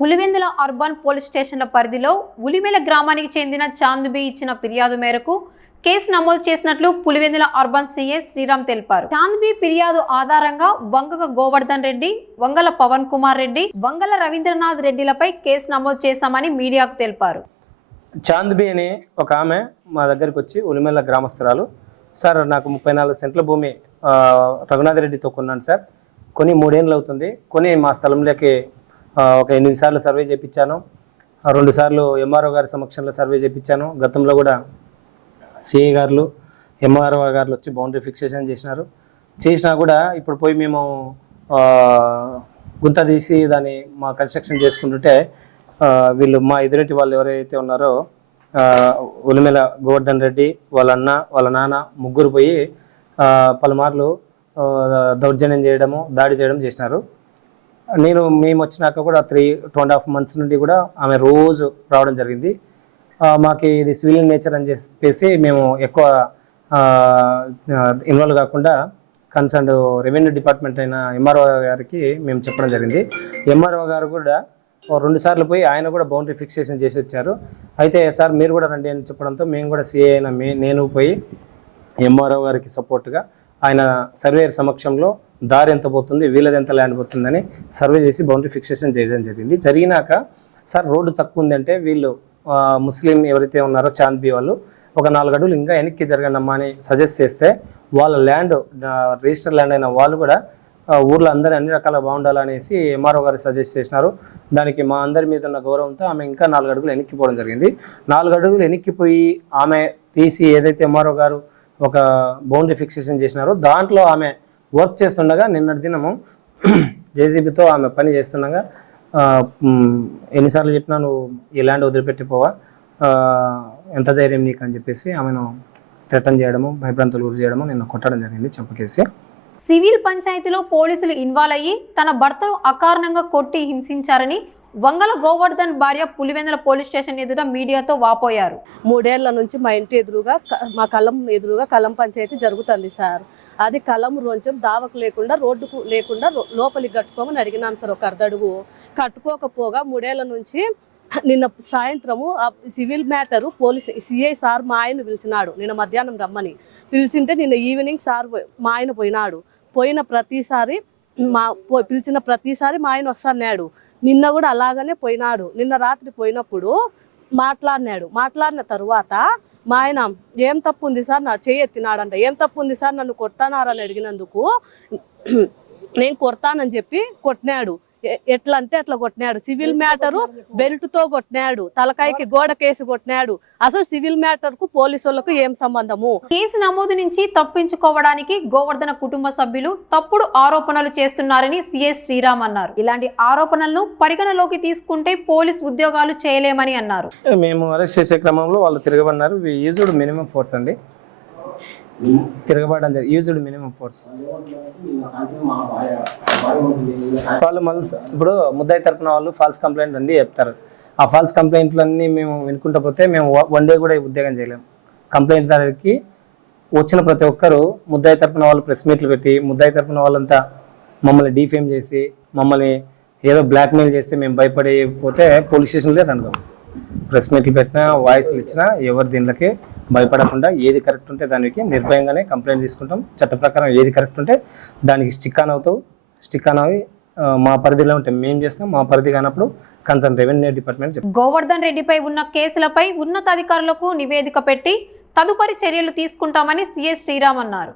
Pulivendula urban police స్టేషన్ల పరిధిలో ఉలిమెల గ్రామానికి చెందిన చాందుబి ఇచ్చిన ఫిర్యాదు మేరకు కేసు నమోదు చేసినట్లు పులివెందుల అర్బన్ సీఐ శ్రీరామ్ తెలిపారు. చాందుబి ఫిర్యాదు ఆధారంగా వంగల గోవర్ధన్ రెడ్డి, వంగల పవన్ కుమార్ రెడ్డి, వంగల రవీంద్రనాథ్ రెడ్డిలపై కేసు నమోదు చేశామని మీడియాకు తెలిపారు. చాందుబి అనే ఒక ఆమె మా దగ్గరికి వచ్చి ఉలిమెల గ్రామస్తురాలు, సార్ నాకు 34 సెంట్ల భూమి రఘునాథ్ రెడ్డితో కొన్నాను సార్, కొని 3 ఏళ్ళు అవుతుంది, కొని మా స్థలంలోకి ఒక 8 సార్లు సర్వే చేయించాను, 2 సార్లు ఎంఆర్ఓ గారి సమక్షంలో సర్వే చేయించాను. గతంలో కూడా సిఐ గారు ఎంఆర్ఓ గారు వచ్చి బౌండరీ ఫిక్సేషన్ చేసినా కూడా ఇప్పుడు పోయి మేము గుంత తీసి దాన్ని మా కన్స్ట్రక్షన్ చేసుకుంటుంటే వీళ్ళు మా ఎదురెట్టి వాళ్ళు ఎవరైతే ఉన్నారో ఉలిమెల గోవర్ధన్ రెడ్డి, వాళ్ళ అన్న, వాళ్ళ నాన్న ముగ్గురు పోయి పలుమార్లు దౌర్జన్యం చేయడము, దాడి చేయడం చేసినారు. మేము వచ్చినాక కూడా 2.5 మంత్స్ నుండి కూడా ఆమె రోజు రావడం జరిగింది. మాకు ఇది సివిల్ నేచర్ అని చెప్పేసి మేము ఎక్కువ ఇన్వాల్వ్ కాకుండా కన్సర్న్ రెవెన్యూ డిపార్ట్మెంట్ అయిన ఎంఆర్ఓ గారికి మేము చెప్పడం జరిగింది. ఎంఆర్ఓ గారు కూడా 2 సార్లు పోయి ఆయన కూడా బౌండరీ ఫిక్సేషన్ చేసి వచ్చారు. అయితే సార్ మీరు కూడా రండి అని చెప్పడంతో మేము కూడా సిఐ అయిన నేను పోయి ఎంఆర్ఓ గారికి సపోర్ట్గా ఆయన సర్వేయర్ సమక్షంలో దారి ఎంత పోతుంది, వీళ్ళది ఎంత ల్యాండ్ పోతుందని సర్వే చేసి బౌండరీ ఫిక్సేషన్ చేయడం జరిగింది. జరిగినాక సార్ రోడ్డు తక్కువ ఉందంటే వీళ్ళు ముస్లిం ఎవరైతే ఉన్నారో చాంద్బి వాళ్ళు ఒక 4 అడుగులు ఇంకా వెనక్కి జరగండమ్మా అని సజెస్ట్ చేస్తే వాళ్ళ ల్యాండ్ రిజిస్టర్ ల్యాండ్ అయిన వాళ్ళు కూడా ఊర్లో అందరూ అన్ని రకాల బాగుండాలనేసి ఎంఆర్ఓ గారు సజెస్ట్ చేసినారు. దానికి మా అందరి మీద ఉన్న గౌరవంతో ఆమె ఇంకా 4 అడుగులు వెనక్కిపోవడం జరిగింది. 4 అడుగులు వెనక్కిపోయి ఆమె తీసి ఏదైతే ఎంఆర్ఓ గారు ఒక బౌండరీ ఫిక్సేషన్ చేసినారో దాంట్లో ఆమె వర్క్ చేస్తుండగా నిన్నటి దినము జేసీబీతో ఆమె పని చేస్తుండగా ఎన్నిసార్లు చెప్పినా నువ్వు ఈ ల్యాండ్ వదిలిపెట్టిపోవా, ఎంత ధైర్యం నీకు అని చెప్పేసి ఆమెను థ్రెటన్ చేయడము, భయభ్రాంతులు గురి చేయడము, నిన్న కొట్టడం జరిగింది చంపకేసి. సివిల్ పంచాయతీలో పోలీసులు ఇన్వాల్వ్ అయ్యి తన భర్తను అకారణంగా కొట్టి హింసించారని వంగల గోవర్ధన్ భార్య పులివెందుల పోలీస్ స్టేషన్ ఎదుట మీడియాతో వాపోయారు. 3 ఏళ్ల నుంచి మా ఇంటి ఎదురుగా, మా కలం ఎదురుగా కలం పంచాయతీ జరుగుతుంది సార్. అది కలం కొంచెం దావకు లేకుండా, రోడ్డుకు లేకుండా లోపలికి కట్టుకోమని అడిగినాం సార్. ఒక అర్ధడుగు కట్టుకోకపోగా 3 ఏళ్ల నుంచి నిన్న సాయంత్రము civil matter police CI sir మా ఆయన పిలిచినాడు. నిన్న మధ్యాహ్నం రమ్మని పిలిచింటే నిన్న ఈవినింగ్ సార్ మా ఆయన పోయినాడు. పోయిన ప్రతిసారి పిలిచిన ప్రతిసారి మా ఆయన వస్తాడు. నిన్న కూడా అలాగనే పోయినాడు. నిన్న రాత్రి పోయినప్పుడు మాట్లాడిన తరువాత మా ఆయన ఏం తప్పు ఉంది సార్, నా చేయి ఎత్తినాడంట. ఏం తప్పు ఉంది సార్, నన్ను కొట్టానారని అడిగినందుకు నేను కొడతానని చెప్పి కొట్టినాడు. ఎట్లా అంటే అట్లా కొట్టినాడు. సివిల్ మ్యాటరు బెల్ట్తో కొట్టినాడు, తలకాయకి గోడ కేసు కొట్టినాడు. అసలు సివిల్ మ్యాటర్ కు పోలీసులకు ఏం సంబంధము? కేసు నమోదు నుంచి తప్పించుకోవడానికి గోవర్ధన కుటుంబ సభ్యులు తప్పుడు ఆరోపణలు చేస్తున్నారని సిఐ శ్రీరామ్ అన్నారు. ఇలాంటి ఆరోపణలను పరిగణలోకి తీసుకుంటే పోలీస్ ఉద్యోగాలు చేయలేమని అన్నారు. మేము అరెస్ట్ చేసే క్రమంలో వాళ్ళు తిరగబడినారు. యూజ్డ్ మినిమం ఫోర్స్ అండి, తిరగబడడం యూజ్డ్ మినిమం ఫోర్స్. వాళ్ళు మళ్ళీ ఇప్పుడు ముద్దాయి తరపున వాళ్ళు ఫాల్స్ కంప్లైంట్ అన్నీ చెప్తారు. ఆ ఫాల్స్ కంప్లైంట్లన్నీ మేము వినుకుంటా పోతే మేము 1 డే కూడా ఉద్యోగం చేయలేము. కంప్లైంట్ దానికి వచ్చిన ప్రతి ఒక్కరు ముద్దాయి తరపున వాళ్ళు ప్రెస్ మీట్లు పెట్టి, ముద్దాయి తరపున వాళ్ళంతా మమ్మల్ని డీఫేమ్ చేసి, మమ్మల్ని ఏదో బ్లాక్మెయిల్ చేస్తే మేము భయపడిపోతే పోలీస్ స్టేషన్లే రండి. ప్రెస్ మీట్లు పెట్టినా, వాయిస్లు ఇచ్చినా ఎవరు దీనికి భయపడకుండా ఏది కరెక్ట్ ఉంటే దానికి నిర్భయంగానే కంప్లైంట్ తీసుకుంటాం. చట్ట ప్రకారం ఏది కరెక్ట్ ఉంటే దానికి స్టిక్ ఆన్ అవి మా పరిధిలో ఉంటే మేము చేస్తాం. మా పరిధి కానప్పుడు కన్సర్న్ రెవెన్యూ డిపార్ట్మెంట్. గోవర్ధన్ రెడ్డిపై ఉన్న కేసులపై ఉన్నతాధికారులకు నివేదిక పెట్టి తదుపరి చర్యలు తీసుకుంటామని సిఐ శ్రీరామ్ అన్నారు.